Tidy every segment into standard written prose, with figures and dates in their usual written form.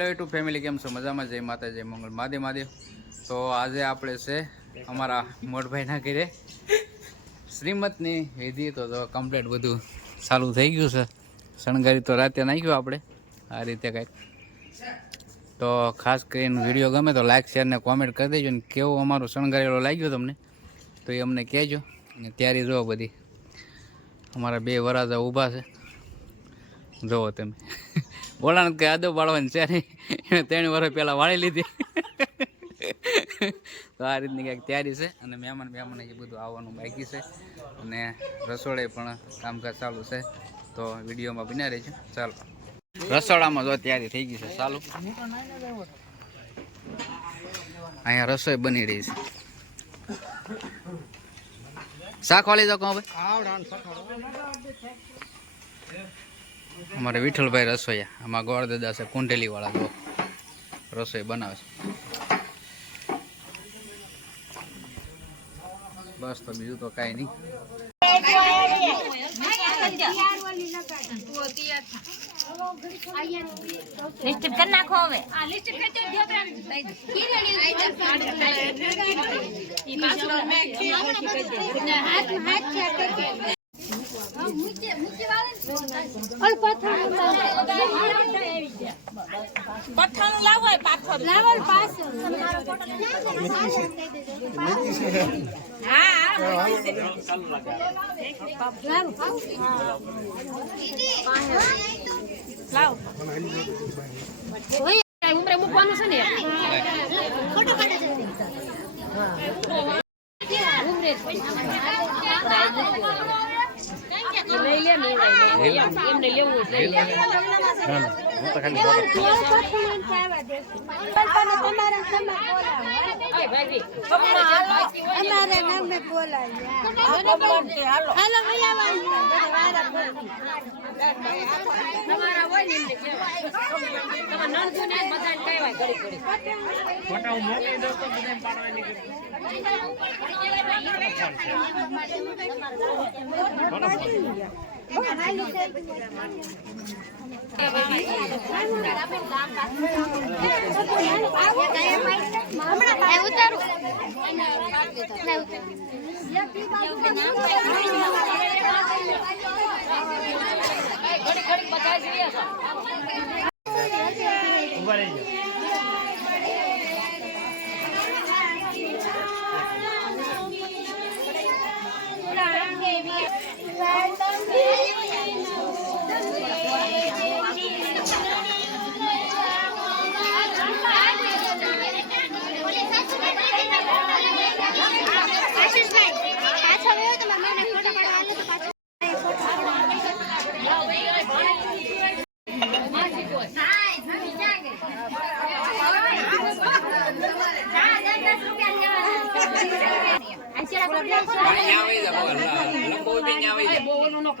Hello YouTube family, કેમ છો? મજામાં? જય માતા, જય મંગળ, મહાદેવ મહાદેવ. તો આજે આપણે છે અમારા મોટભાઈના ઘરે શ્રીમતની વિધિ. તો કમ્પ્લીટ બધું ચાલુ થઈ ગયું છે. શણગારી તો રાતે નાખ્યું આપણે આ રીતે કંઈક. તો ખાસ કરીને વિડીયો ગમે તો લાઈક શેર ને કોમેન્ટ કરી દેજો ને કેવું અમારું શણગારેલો લાગ્યો તમને તો એ અમને કહેજો. અને ત્યારે જો બધી અમારા બે વરાજા ઊભા છે, જોવો તમે. બોલાને કે આદો બાળવાની છે નહીં, એને 3 વર્ષ પહેલાં વાળી લીધી. તો આ રીતની કંઈક તૈયારી છે. અને મહેમાન એ બધું આવવાનું બાકી છે. અને રસોડે પણ કામકાજ ચાલુ છે. તો વિડીયોમાં બન્યા રહેજો. ચાલો, રસોડામાં જો તૈયારી થઈ ગઈ છે ચાલુ. અહીંયા રસોઈ બની રહી છે. શાક વાળી દો કહો ભાઈ. અમારે વિઠ્ઠલભાઈ રસોઈયા, આમાં ગોળદાદા છે કુંડેલી વાળા, જો રસોઈ બનાવે છે. બસ, તો બીજું તો કાંઈ નહીં. લિસ્ટ કરી નાખો હવે. પઠાણ લાવો, પાથર લાવો, પાછળ ઉમરે મૂકવાનું છે ને. ફોટો પાડે છે. લઈ લે, એમને લેવું લઈ લે. અમારા નામે બોલાય.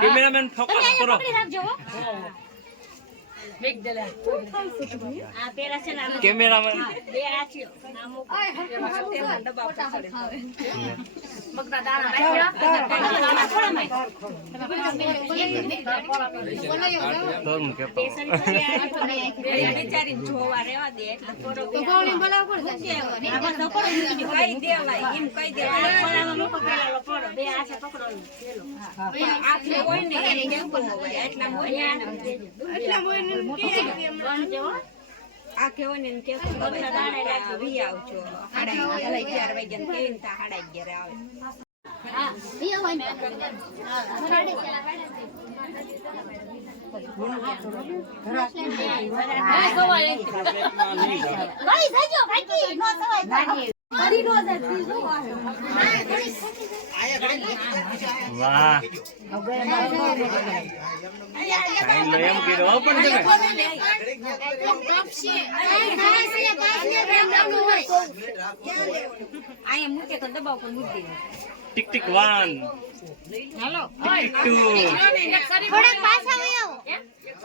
કેમેરામેન ફોકસ કરો. કેમેરામેન જોવા રેવા દે આ કેવો ને કે દાણે રાખી વી આવજો. 11:30 વાગ્યા કેવીન તા 11:30 આવે. હા વી હોય ને વાહ, એમ કીધું પણ અહીંયા મૂકે તો દબાવ પર મૂકી દે. ટિક ટિક 1, હાલો, ટિક ટિક 2. થોડાક પાછા આવો.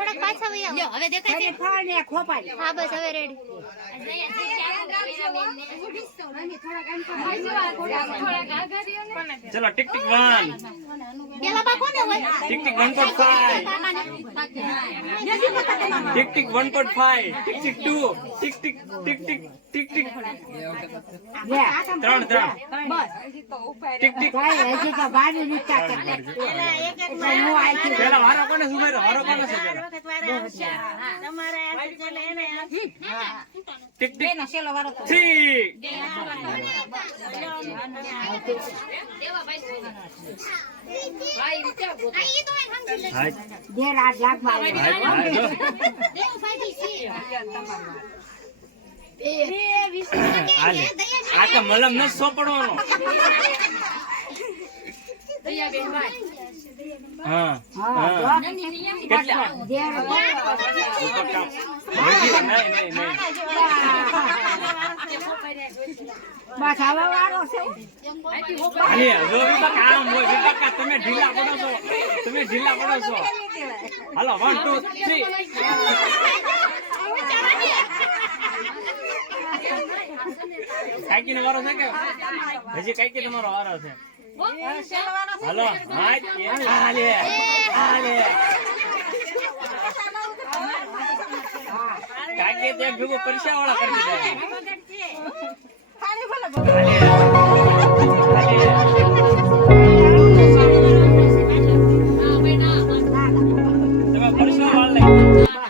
થોડાક પાછા વહી આવો હવે દેખાય છે ફળ ને ખોપાઈ હા બસ હવે રેડી ચલો ટિક ટિક 1 પેલા બા કોને હોય tick tick 1.5 tick tick 1.5 tick tick 2 tick tick tick tick tick tick 3 tick tick હજી તો બાજુ નીચા કરતા પેલા વારો કોને સુમારો વારો કોને છે પેલા ટિક ટિક 3 હાય ઘેર આજ લાખ મારે હાલે આ કે મલમ ન સોપડવાનો હા હા કેટલા ઘેર નહીં બસ હવે વારો છે અરે જો વિપક આમ હોય વિપક તમે ઢીલા પડો છો હાલો 1 2 3 કાકી નો વારો છે કે હજી કાકી તમારો વારો છે હાલો હાલે કાકી તે ભેગો પરીક્ષા વાળા કરી દીધા તમે પરીક્ષા વાળા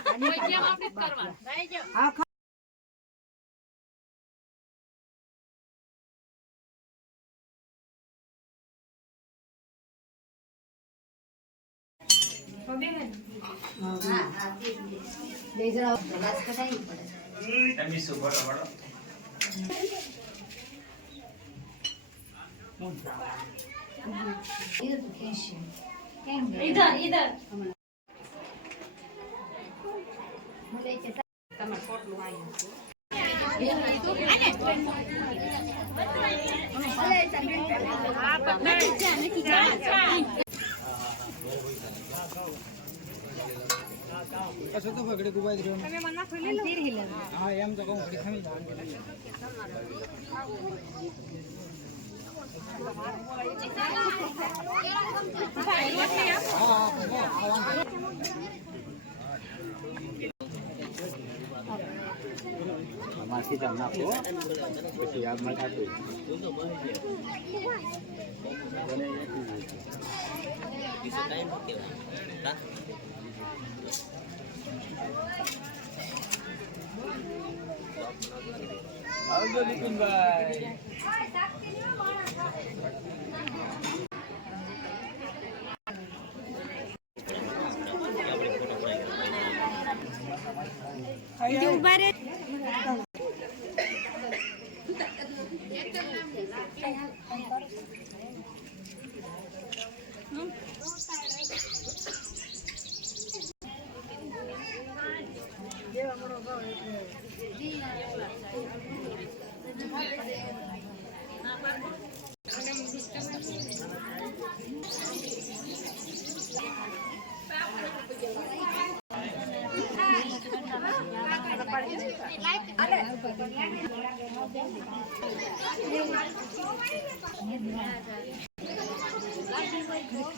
આવજો નિતિનભાઈ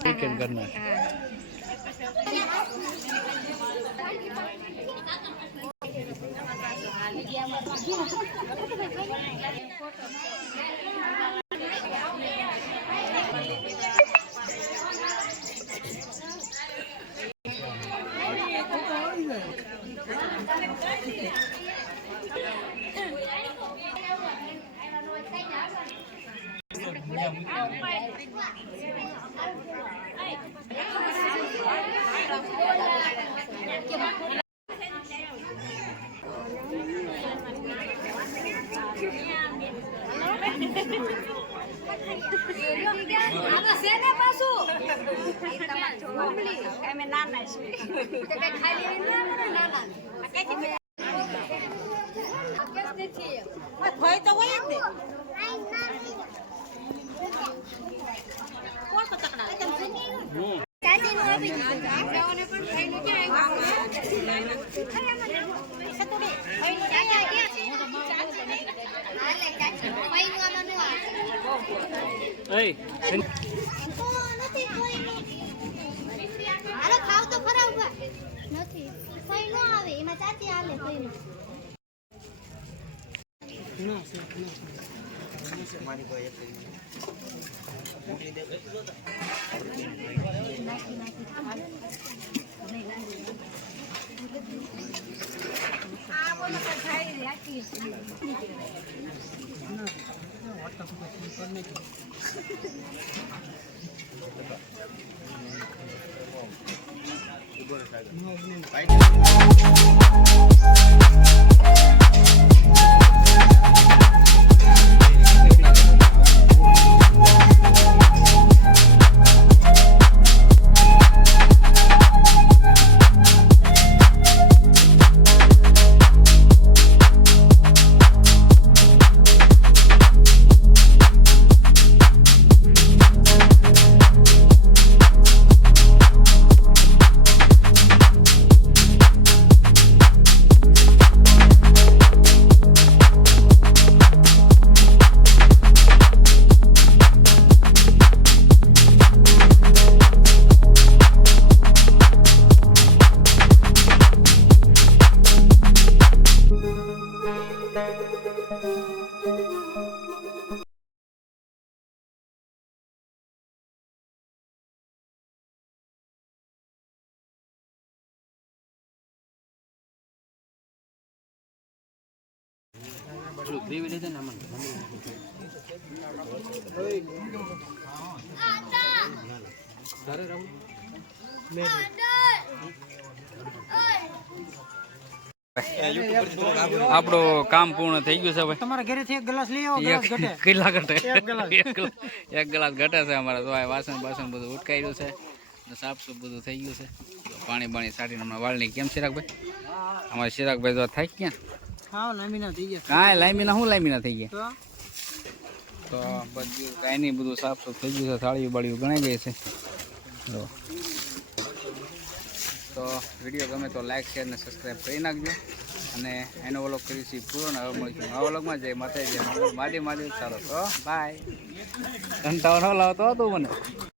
चिकन करना એય હાલો ખાવ તો ખરા ઉભા નથી કઈ નો આવે એમાં ચાચી આલે કઈ આપણું કામ પૂર્ણ થઈ ગયું છે ભાઈ. તમારા ઘરેથી એક ગ્લાસ લઈ આવો, ગ્લાસ ઘટે. કેટલા ઘટે? ગ્લાસ. એક ગ્લાસ ઘટે છે અમારે. તો આ વાસણ બધું ઉટકાયું છે, સાફ સુફ બધું થઈ ગયું છે. પાણી બાણી સાટીને હમણાં વાળની. કેમ ચિરાગભાઈ? અમારે ચિરાગભાઈ તો થાય ક્યાં? હા, લામીના થઈ ગયા. કાંઈ લામીના શું લામીના થઈ ગયા? તો તો બધું કાંઈ નહીં, બધું સાફ સુફ થઈ ગયું છે. થાળીયું બાળીયું ગણાઈ જાય છે. તો વિડીયો ગમે તો લાઈક શેર ને સબસ્ક્રાઈબ કરી નાખજો. અને એનો વ્લોગ કરીશું પૂરો ને હવે મળીશું નવા વ્લોગમાં. જય માતાજી, જય મહાદેવ. ચાલો તો બાય. કંટાળો ન લાવતો હતો મને.